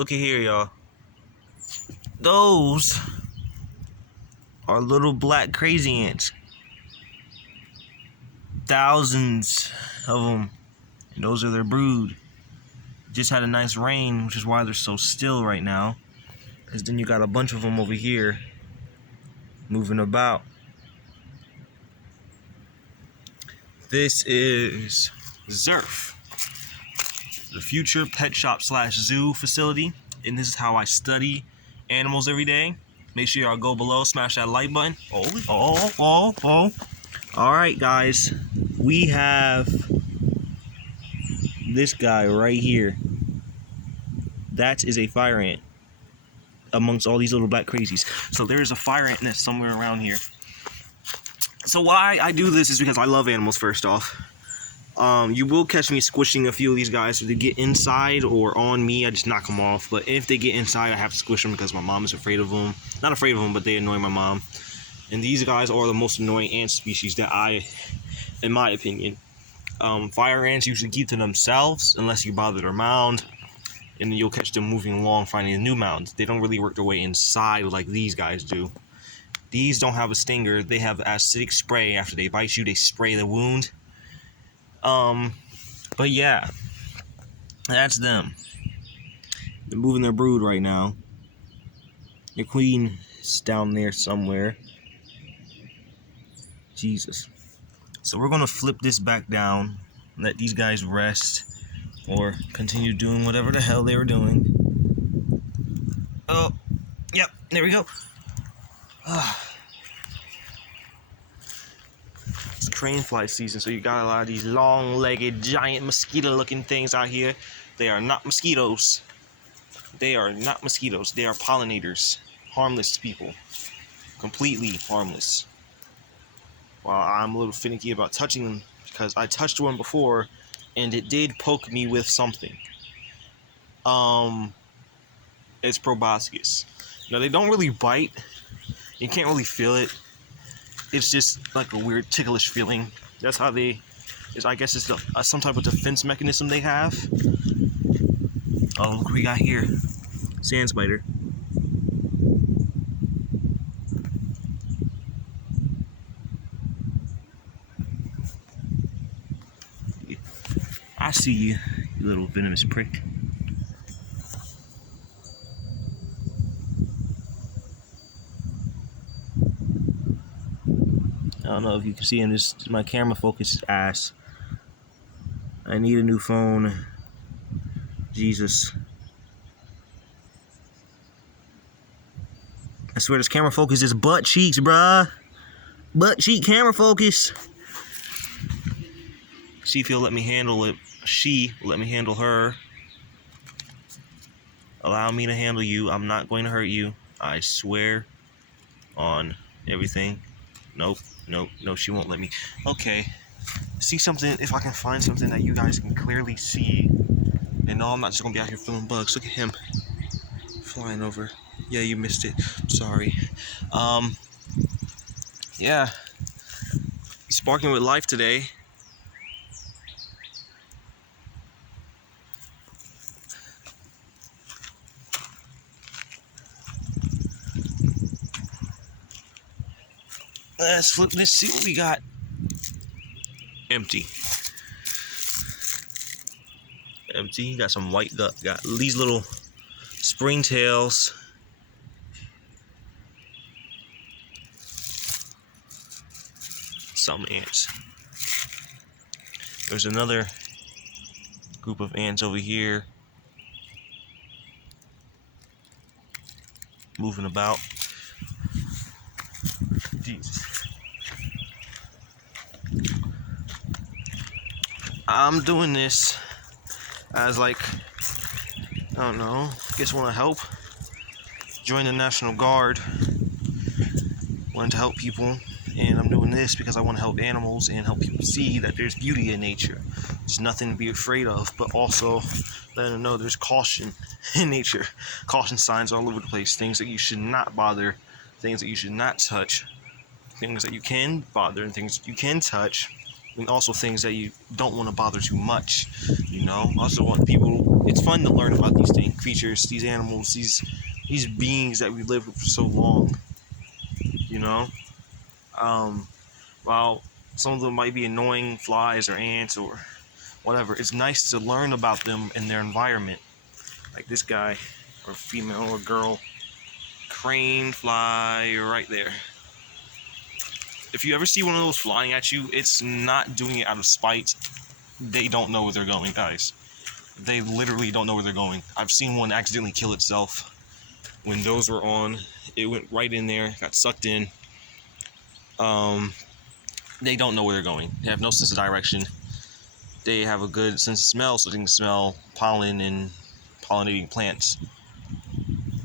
Look at here, y'all. Those are little black crazy ants. Thousands of them. And those are their brood. Just had a nice rain, which is why they're so still right now. Because then you got a bunch of them over here moving about. This is Z.E.R.P, the future pet shop / zoo facility. And this is how I study animals every day. Make sure y'all go below, smash that like button. Oh. All right, guys. We have this guy right here. That is a fire ant amongst all these little black crazies. So there's a fire ant nest somewhere around here. So why I do this is because I love animals, first off. You will catch me squishing a few of these guys. If they get inside or on me, I just knock them off. But if they get inside, I have to squish them because my mom is afraid of them. Not afraid of them, but they annoy my mom. And these guys are the most annoying ant species that in my opinion. Fire ants usually keep to themselves unless you bother their mound. And then you'll catch them moving along, finding a new mound. They don't really work their way inside like these guys do. These don't have a stinger. They have acidic spray. After they bite you, they spray the wound. But yeah, that's them. They're moving their brood right now. Their queen is down there somewhere. Jesus. So we're gonna flip this back down, let these guys rest, or continue doing whatever the hell they were doing. Oh, yep, there we go. It's crane fly season, so you got a lot of these long-legged, giant mosquito-looking things out here. They are not mosquitoes. They are not mosquitoes. They are pollinators. Harmless people. Completely harmless. Well, I'm a little finicky about touching them because I touched one before and it did poke me with something. It's proboscis. Now, they don't really bite. You can't really feel it. It's just like a weird ticklish feeling. That's how I guess it's some type of defense mechanism they have. Oh, look what we got here. Sand spider. I see you, you little venomous prick. I don't know if you can see him. My camera focus is ass. I need a new phone. Jesus. I swear this camera focus is butt cheeks, bruh. Butt cheek camera focus. See if he'll let me handle it. She will let me handle her. Allow me to handle you. I'm not going to hurt you. I swear on everything. Nope, she won't let me. Okay. See something, if I can find something that you guys can clearly see. And no, I'm not just gonna be out here filming bugs. Look at him flying over. Yeah, you missed it. Sorry. Yeah. He's sparking with life today. Let's flip this, see what we got. Empty. Got some white gut. Got these little springtails. Some ants. There's another group of ants over here. Moving about. Jesus. I'm doing this as I don't know, I guess want to help. Join the National Guard. Wanted to help people, and I'm doing this because I want to help animals and help people see that there's beauty in nature. There's nothing to be afraid of, but also letting them know there's caution in nature. Caution signs all over the place. Things that you should not bother, things that you should not touch, things that you can bother, and things that you can touch. And also things that you don't want to bother too much, you know. I also want people, it's fun to learn about these creatures, these animals, these beings that we lived with for so long. You know, while some of them might be annoying flies or ants or whatever, it's nice to learn about them in their environment. Like this guy, or female or girl, crane fly right there. If you ever see one of those flying at you, it's not doing it out of spite. They don't know where they're going, guys. They literally don't know where they're going. I've seen one accidentally kill itself. When those were on, it went right in there, got sucked in. They don't know where they're going. They have no sense of direction. They have a good sense of smell, so they can smell pollen and pollinating plants.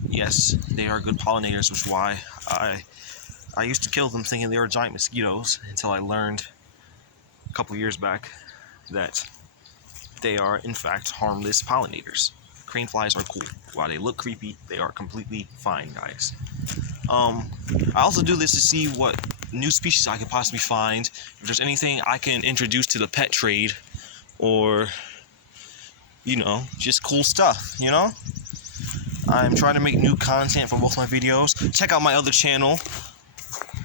Yes, they are good pollinators, which is why I used to kill them thinking they were giant mosquitoes until I learned a couple years back that they are, in fact, harmless pollinators. Crane flies are cool. While they look creepy, they are completely fine, guys. I also do this to see what new species I could possibly find. If there's anything I can introduce to the pet trade, or, you know, just cool stuff, you know? I'm trying to make new content for both my videos. Check out my other channel,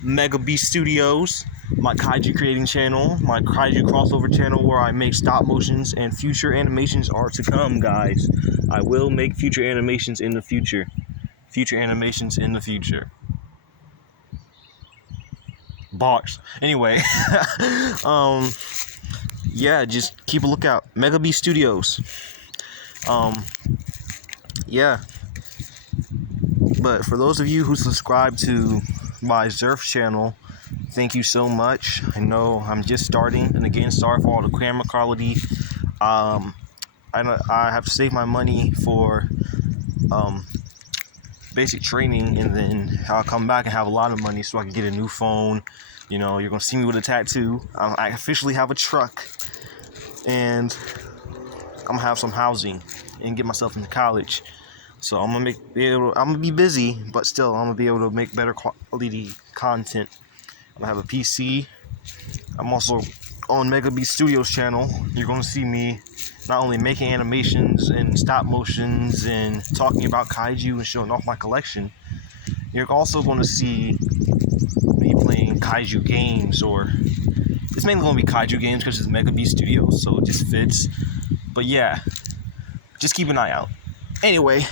Mega Beast Studios, my kaiju creating channel, my kaiju crossover channel, where I make stop motions, and future animations are to come, guys. I will make future animations in the future. Future animations in the future. Box. Anyway, yeah, just keep a lookout. Mega Beast Studios. Yeah. But for those of you who subscribe to my Z.E.R.P channel, thank you so much. I know I'm just starting, and again, sorry for all the camera quality. I have to save my money for basic training, and then I'll come back and have a lot of money so I can get a new phone. You know, you're gonna see me with a tattoo. I officially have a truck, and I'm gonna have some housing and get myself into college. So I'm gonna be busy, but still I'm gonna be able to make better quality content. I'm gonna have a PC. I'm also on Mega Beast Studios channel. You're gonna see me not only making animations and stop motions and talking about kaiju and showing off my collection. You're also gonna see me playing kaiju games, or it's mainly gonna be kaiju games because it's Mega Beast Studios, so it just fits. But yeah, just keep an eye out. Anyway,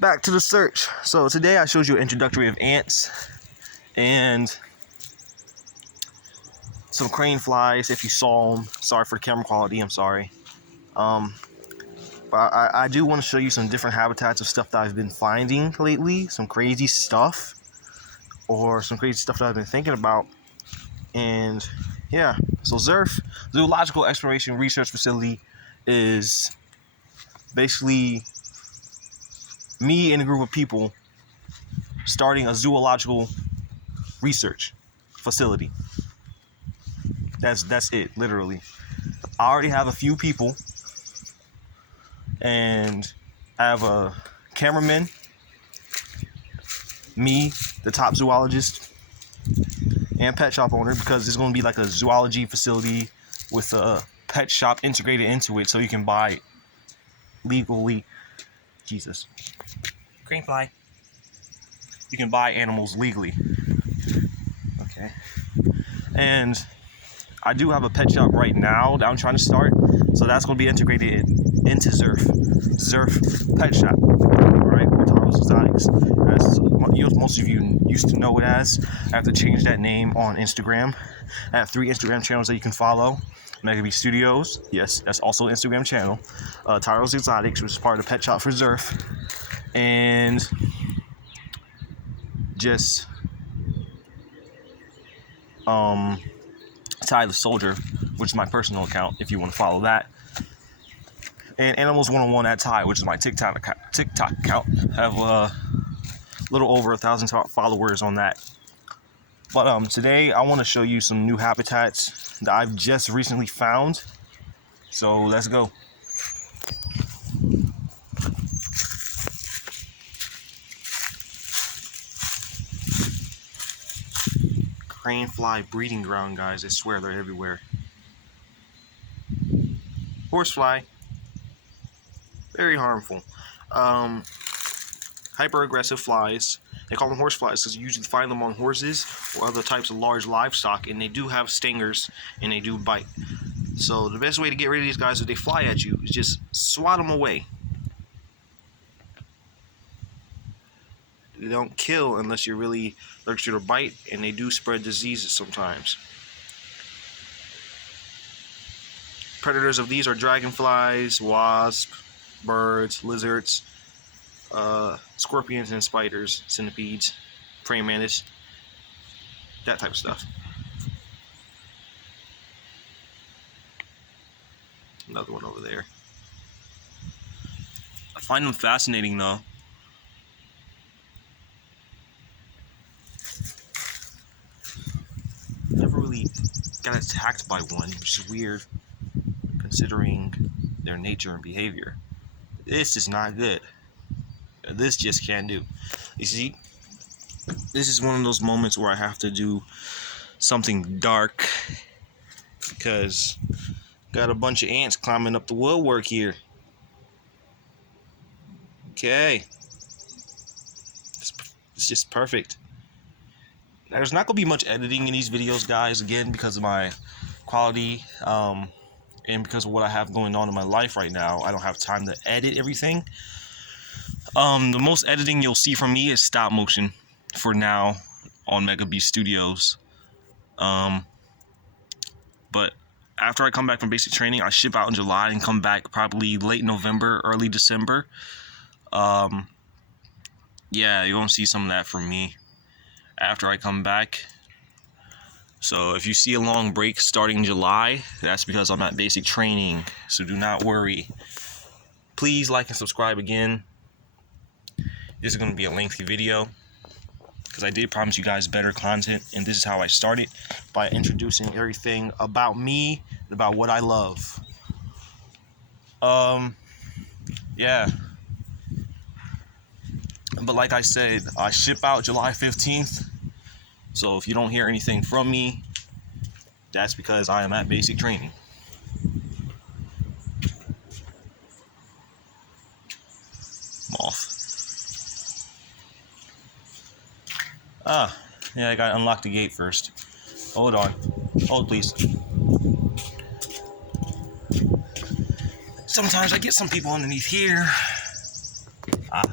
back to the search. So today I showed you an introductory of ants and some crane flies. If you saw them, sorry for the camera quality. I'm sorry. But I do want to show you some different habitats of stuff that I've been finding lately. Some crazy stuff, or some crazy stuff that I've been thinking about. And yeah, so Z.E.R.P, Zoological Exploration Research Facility, is basically me and a group of people starting a zoological research facility. That's it, literally. I already have a few people, and I have a cameraman, me, the top zoologist, and pet shop owner, because it's going to be like a zoology facility with a pet shop integrated into it, so you can buy legally. Jesus. Green fly. You can buy animals legally. Okay. And I do have a pet shop right now that I'm trying to start, so that's going to be integrated into Z.E.R.P. Z.E.R.P Pet Shop. Alright, or Tyro's Exotics, as most of you used to know it as. I have to change that name on Instagram. I have 3 Instagram channels that you can follow. Mega Beast Studios, yes, that's also an Instagram channel. Tyro's Exotics, which is part of the pet shop for Z.E.R.P. And just Ty the Soldier, which is my personal account if you want to follow that. And Animals 101 at Ty, which is my TikTok account. I have a little over 1,000 followers on that. But today I want to show you some new habitats that I've just recently found. So let's go. Crane fly breeding ground, guys. I swear they're everywhere. Horsefly. Very harmful. Hyper-aggressive flies. They call them horse flies because you usually find them on horses or other types of large livestock, and they do have stingers and they do bite. So the best way to get rid of these guys if they fly at you is just swat them away. They don't kill unless you're really allergic to their bite, and they do spread diseases sometimes. Predators of these are dragonflies, wasps, birds, lizards, scorpions and spiders, centipedes, praying mantis, that type of stuff. Another one over there. I find them fascinating though. Never really got attacked by one, which is weird considering their nature and behavior. This is not good. This just can't do. You see, this is one of those moments where I have to do something dark because got a bunch of ants climbing up the woodwork here. Okay. It's just perfect. There's not going to be much editing in these videos, guys, again, because of my quality and because of what I have going on in my life right now. I don't have time to edit everything. The most editing you'll see from me is stop motion for now on Mega Beast Studios. But after I come back from basic training, I ship out in July and come back probably late November, early December. Yeah, you're going to see some of that from me after I come back. So if you see a long break starting in July, that's because I'm at basic training. So do not worry. Please like and subscribe again. This is going to be a lengthy video because I did promise you guys better content, and this is how I started, by introducing everything about me and about what I love. Yeah. But like I said, I ship out July 15th. So if you don't hear anything from me, that's because I am at basic training. Moth. Yeah, I gotta unlock the gate first. Hold on. Hold, please. Sometimes I get some people underneath here.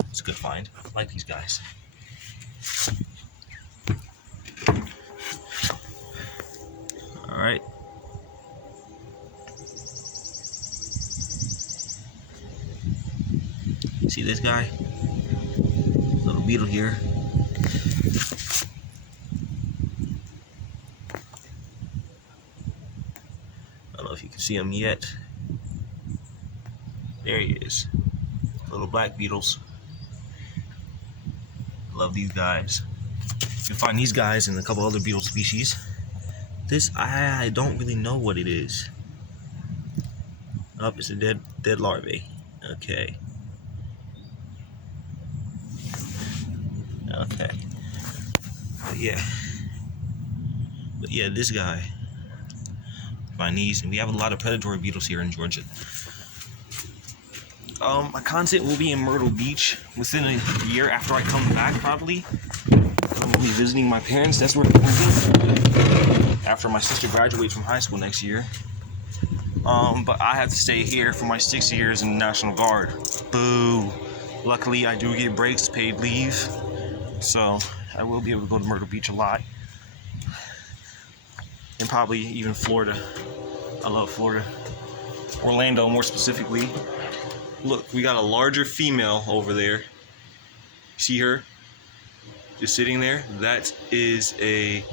It's a good find. I like these guys. Alright. See this guy? Little beetle here. I don't know if you can see him yet. There he is. Little black beetles. Love these guys. You can find these guys in a couple other beetle species. This, I don't really know what it is. Oh, it's a dead larvae. Okay. Okay. But yeah, this guy. Find these, and we have a lot of predatory beetles here in Georgia. My content will be in Myrtle Beach within a year after I come back, probably. I'm gonna be visiting my parents. That's where I'm moving after my sister graduates from high school next year. But I have to stay here for my 6 years in the National Guard. Boo. Luckily, I do get breaks, paid leave, so I will be able to go to Myrtle Beach a lot, and probably even Florida. I love Florida. Orlando, more specifically. Look, we got a larger female over there. See her? Just sitting there? That is a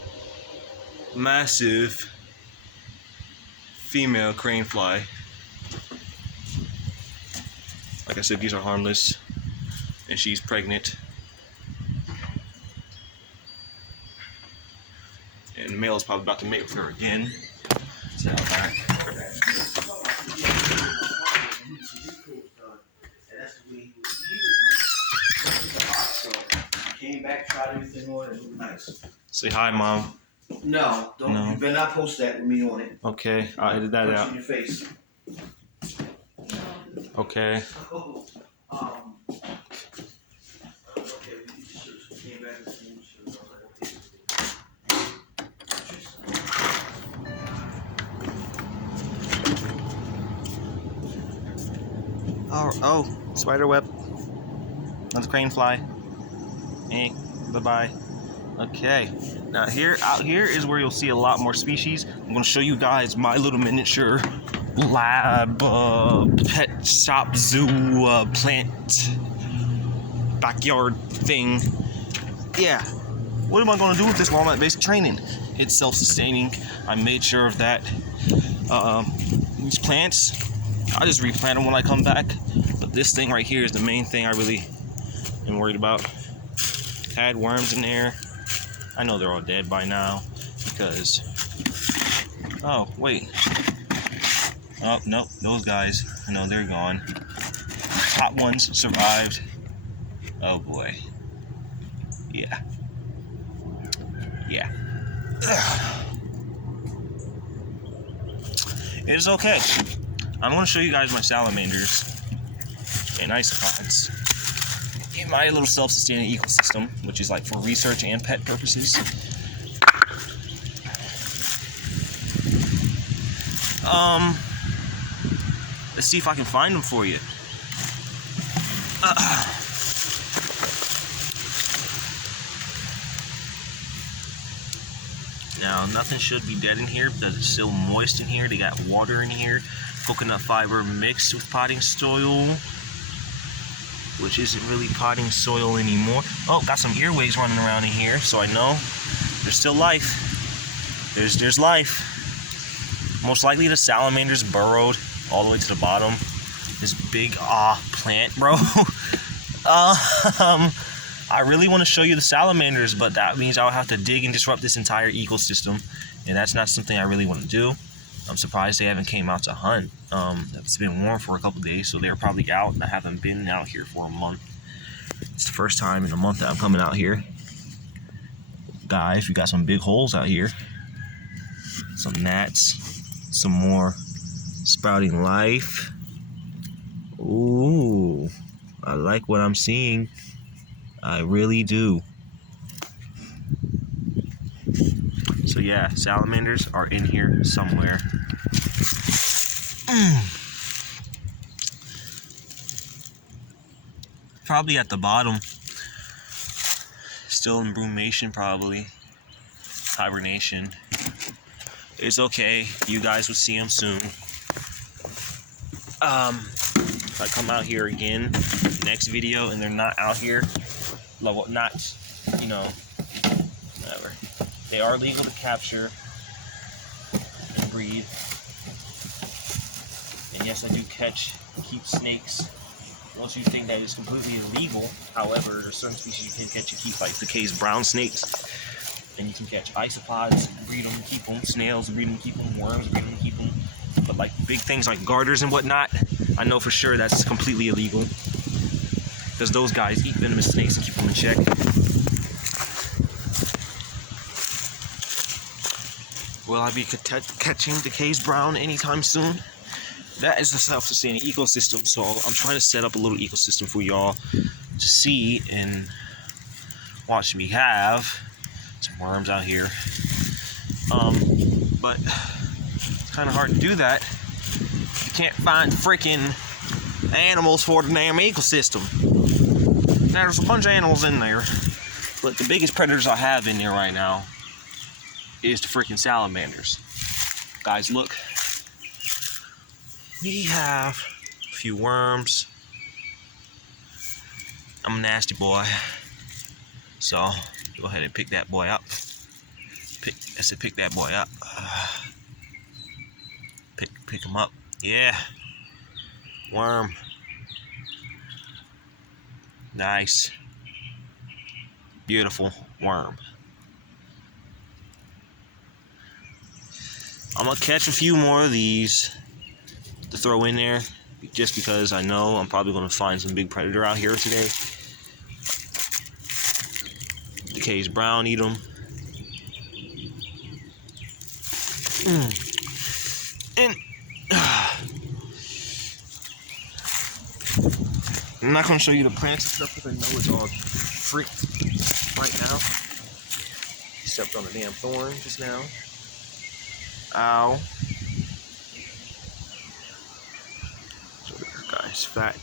massive female crane fly. Like I said, these are harmless, and she's pregnant. And the male is probably about to mate with her again. So, back. Came back, tried everything on it, it looked nice. Say hi, Mom. No, don't. No. You better not post that with me on it. Okay, I'll edit that Punch out. in your face. Okay. So, okay, we just came back and seen shoes. I was like, Oh, spider web. Another crane fly. Eh, bye-bye. Okay, now out here is where you'll see a lot more species. I'm gonna show you guys my little miniature lab, pet shop, zoo, plant, backyard thing. Yeah, what am I gonna do with this while I'm at basic training? It's self-sustaining. I made sure of that. These plants, I'll just replant them when I come back. But this thing right here is the main thing I really am worried about. Had worms in there. I know they're all dead by now because, oh, wait. Oh, no, those guys, I know they're gone. Hot ones survived. Oh boy. Yeah. Yeah. It's okay. I'm going to show you guys my salamanders and isopods in my little self-sustaining ecosystem, which is like for research and pet purposes. Let's see if I can find them for you. Now, nothing should be dead in here because it's still moist in here. They got water in here, coconut fiber mixed with potting soil, which isn't really potting soil anymore. Oh, got some earwigs running around in here, so I know there's still life. There's life. Most likely the salamanders burrowed all the way to the bottom. This big plant, bro. I really want to show you the salamanders, but that means I'll have to dig and disrupt this entire ecosystem, and that's not something I really want to do. I'm surprised they haven't came out to hunt. It's been warm for a couple days, so they're probably out. I haven't been out here for a month. It's the first time in a month that I'm coming out here. Guys, we got some big holes out here. Some gnats. Some more sprouting life. Ooh, I like what I'm seeing. I really do. So yeah, salamanders are in here somewhere. Probably at the bottom. Still in brumation, probably. Hibernation. It's okay. You guys will see them soon. If I come out here again next video and they're not out here, not, you know, whatever. They are legal to capture and breed. And yes, I do keep snakes. Most of you think that is completely illegal. However, there's certain species you can catch and keep, like the K's brown snakes. And you can catch isopods, breed them, keep them. Snails, breed them, keep them. Worms, breed them, keep them. But like big things like garters and whatnot, I know for sure that's completely illegal. Because those guys eat venomous snakes and keep them in check. Will I be catching the K's brown anytime soon? That is the self-sustaining ecosystem, so I'm trying to set up a little ecosystem for y'all to see and watch me have some worms out here. But it's kind of hard to do that. You can't find freaking animals for the damn ecosystem. Now, there's a bunch of animals in there, but the biggest predators I have in there right now is the freaking salamanders. Guys, look. We have a few worms. I'm a nasty boy. So, go ahead and pick that boy up. I said pick that boy up. Pick him up. Yeah. Worm. Nice. Beautiful worm. I'm gonna catch a few more of these to throw in there, just because I know I'm probably gonna find some big predator out here today. The K's brown, eat them. And I'm not gonna show you the plants and stuff because I know it's all freaked right now. Stepped on a damn thorn just now. Ow. So this guy's fat.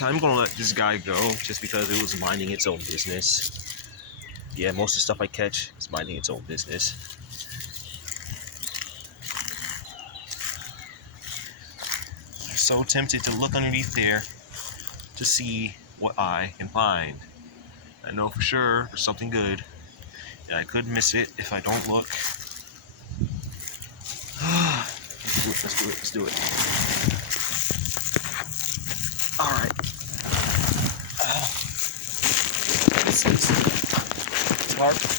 I'm gonna let this guy go just because it was minding its own business. Yeah, most of the stuff I catch is minding its own business. So tempted to look underneath there to see what I can find. I know for sure there's something good, and I could miss it if I don't look. Let's do it. Let's do it. All right. This is Z.E.R.P.